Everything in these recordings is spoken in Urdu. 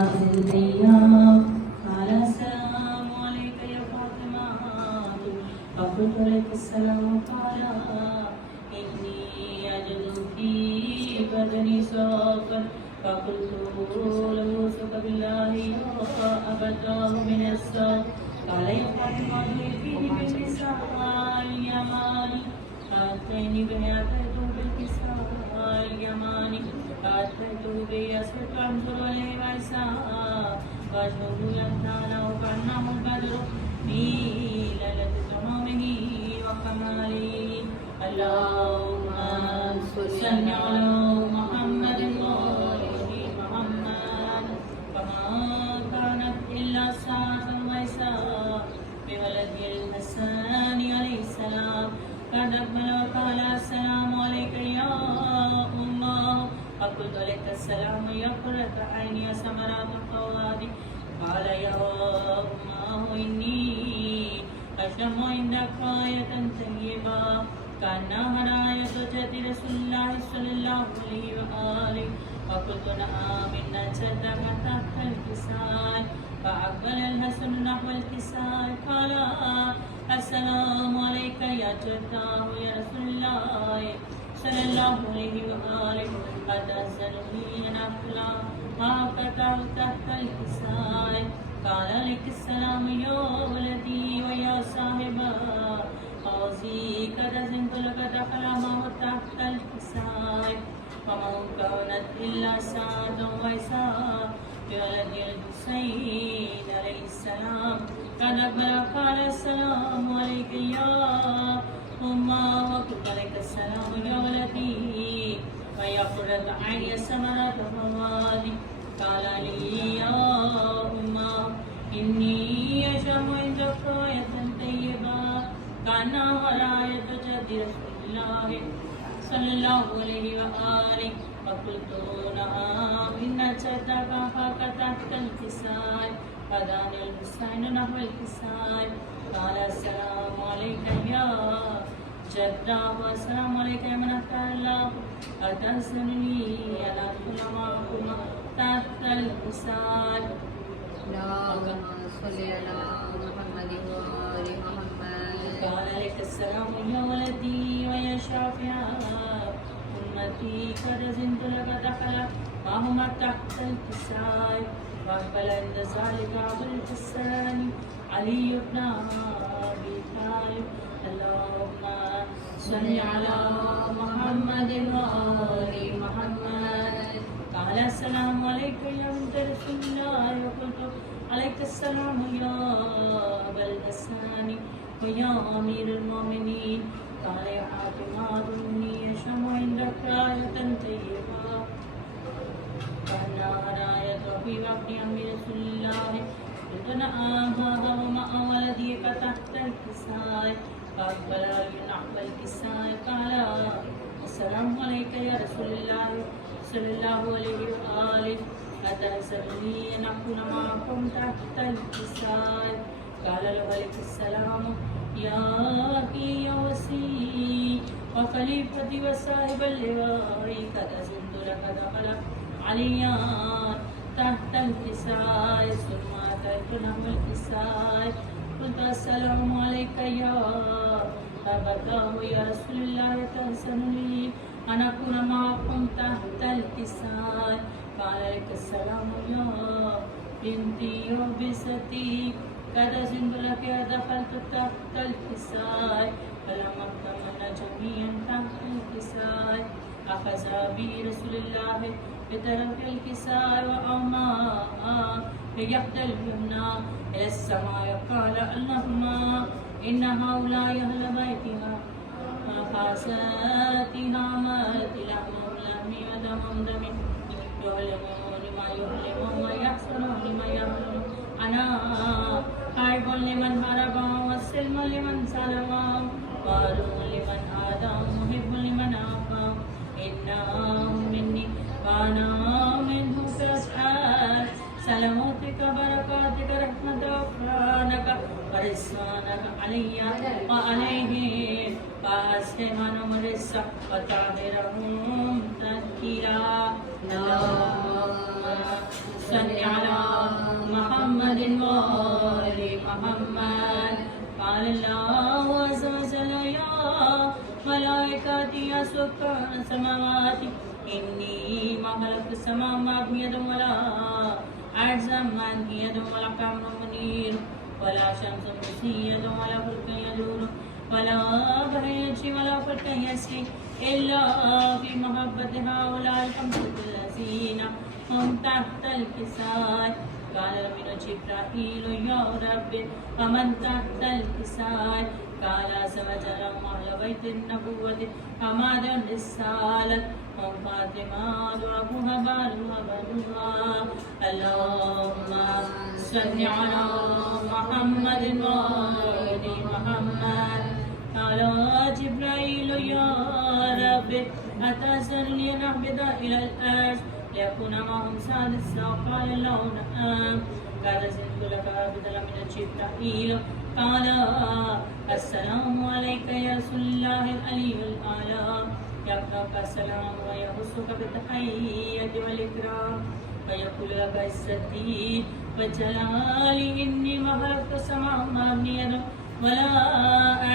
هذه الأيام قال السلام عليك يا فاطمة فقلت لك السلام قال إني أجد في بدني سوقا فقلت له سك بالله يا أبتاه من السوق قال يا فاطمة فيه بالكساء اليماني آتيني به أتيته بالكساء اليماني آتيته به يسرق أنظر إليه ويساء وجهه يهتال وكأنه البدر في ليلة تمامه وكماله اللهم صل على محمد وآل محمد كما كانت إلا ساعة ويساء بولده الحسن عليه السلام قد أقبل وقال السلام عليك يا أمه فقلت لك السلام يا قرة عيني يا ثمرات فؤادي قال يا أمه إني أشم عندك آية طيبة كأنها راية جد رسول الله صلى الله عليه وآله فقلت نعم إن جدك تحت الكساء فأقبل الحسن نحو الكساء قال السلام عليك يا جداه يا رسول الله صلى الله عليه وآله قد أنزلني نقلا ما قطعت تحت الكساء قال لك السلام يا ولدي ويا صاحبا حوزي قد أذنت لك دخل ما تحت الكساء فما كانت إلا ساعة ويساء بولد الحسين عليه السلام قد أقبل قال السلام عليك يا أمه وقلت لك السلام يا ولدي ويا قرة عيني ثمرات فؤادي قال لي يا أمه إني أشم عندك آية طيبة كأنها راية جد رسول الله صلى الله عليه وآله فقلت نعم إن جدك فاك تحت الكساء فدان الحسين نحو الكساء قال السلام عليك يا جدا والسلام عليك يا من أتى الله أتحسنني أن أدخل معكما تحت الكساء اللهم صل على محمد وآل محمد قال لك السلام يا ولدي ويا شافعا أمتي قد زنت لك دخل معهما تحت الكساء وأقبل عند ذلك أبو الحسن علي بن أبي طالب اللهم صل على محمد وآل محمد قال السلام عليك يا بنت رسول الله وقلت عليك السلام يا أبا الحسن ويا أمير المؤمنين قال يا حاتم إني أشم عندك آية طيبة كأنها راية في وقت أمر رسول الله قلت نعم ومع ولديك تحت الكساء فأقبل نحو الكساء قال السلام عليك يا رسول الله صلى الله عليه وآله أتحسبني أن أكون معكم تحت الكساء قال له عليك السلام يا أخي يا وسيم وخليفتي وصاحب اللواء قد أزمت لك دخل عليا تحت الكساء ثم أتيت نحو الكساء قلت السلام عليك يا أبتاه يا رسول الله تحسنني أن أكون معكم تحت الكساء قال لك السلام يا بنتي وبستي قد أزنت لك دخلت تحت الكساء فلما اكتملنا جميعا تحت الكساء أخذ بي رسول الله بطرف الكساء وأومى بيد اليمنى إلى السماء قال اللهم إن هؤلاء أهل بيتها خاصاتها مات لهم لم ودمهم دم يعلمون ما يعلمون ويحسنون ما يحسنون أنا حرب لمن هرب والسلم لمن سلم قالوا لمن آدى محب لمن آفى إنهم مني وأنا منه فأسأل سلامتك بركاتك رحمة غفرانك ورضوانك علي وعليه فأسلمهم رزقا وطهرهم تطهيرا اللهم صل على وآل محمد قال الله عز وجل يا ملائكتي يا سكان السماوات إني ما خلقت السماء ما بيد ولا أرض ما بيد ولا قمر منير ولا شمس مسيد ولا فلك يدور ولا بحر يجري ولا فلك يسري إلا في محبة هؤلاء الخمسة الذين هم تحت الكساء قال من جبرائيل يا رب فمن تحت الكساء قال عز وجل أهل بيت النبوة حماد الرسالة هم فاطمة وأبوها بالها بنوها اللهم صل على محمد وآل محمد قال جبرائيل يا رب أتأذن لي نهبط إلى الأرض ليكون معهم سادسا قال له نعم قال زدت لك بدلا من جبرائيل قال السلام عليك يا رسول الله العلي الأعلى يقرأك السلام ويخصك بالتحية والإكرام ويقول لك عزتي وجلالي إني ما خلقت السماء مبنية ولا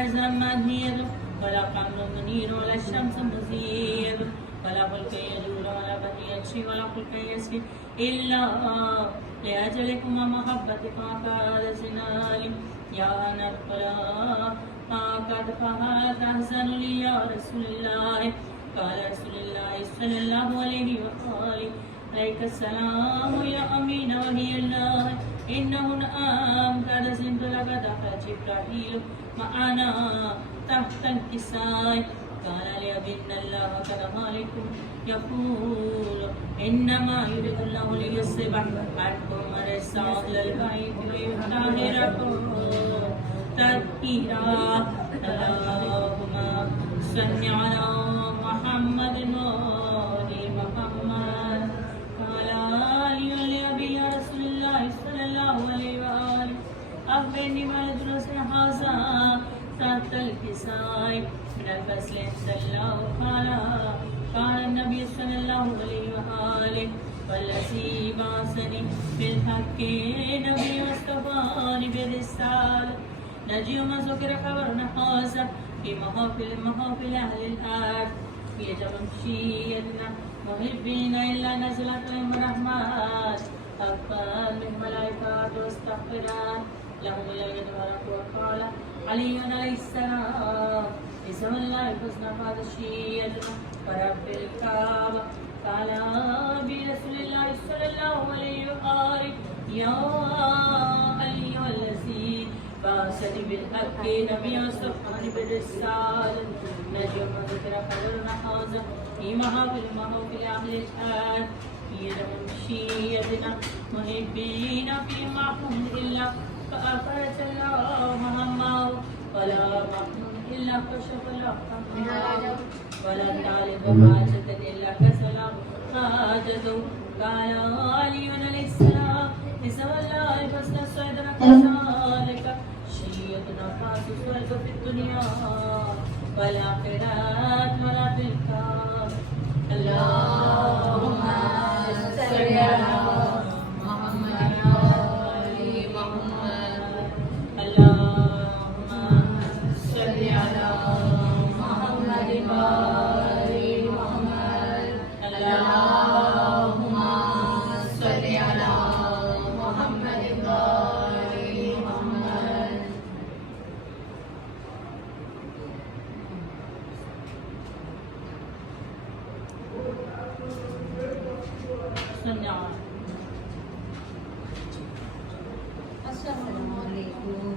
أرض مبنية ولا قمر منير ولا الشمس مزيد ولا فلك يدور ولا بحر يجري ولا فلك يسري إلا لأجلكم ومحبتكم قال زنالي يا نقلا ما قد فعل تحزن لي يا رسول الله قال رسول الله صلى الله عليه وآله عليك السلام يا أمين وهي الله إنه نعم قد زنت لك دخل جبرائيل معنا تحت الكساء قال لي بإن الله قد مالكم يقول إنما يريد الله ليصلح عنكم رسائل البيت ويطهركم تطهيرا اللهم صل على محمد وآل محمد قال علي لأبي يا رسول الله صلى الله عليه وآله أخبرني ما لدرس هذا تحت الكساء من الفصل صلى قال النبي صلى الله عليه وآله والذي بعثني بالحق نبي واصطفاني بالرسالة نجي وما ذكر خبرنا هذا في محافل أهل الأرض في جمشيتنا محبين إلا نزلت لهم رحمات أكبر من ملائكات واستغفران لهم الليل وقال علي عليه السلام اسم الله الحسنى فاتشيتنا ورب الكعبة قال برسول الله صلى الله عليه وآله يا أيها الذين بعثني بالحق نبي واصطفاني بالرسالة نجم ذكر خبرنا هذا في محافل أهل الأرض في جمشيتنا محبين في معهم إلا فأخرج الله همه ولا محمود إلا كشف الله همه ولا طالب حاجة إلا كسله حاجته قال علي عليه السلام اسم الله الحسنى صدرك كذلك شيئتنا خاص والف في الدنيا والآخرات ولا في الكافر اللهم صل على محمد وآل محمد اللهم صل على محمد وآل محمد اللهم صل على محمد وآل محمد Assalamualaikum.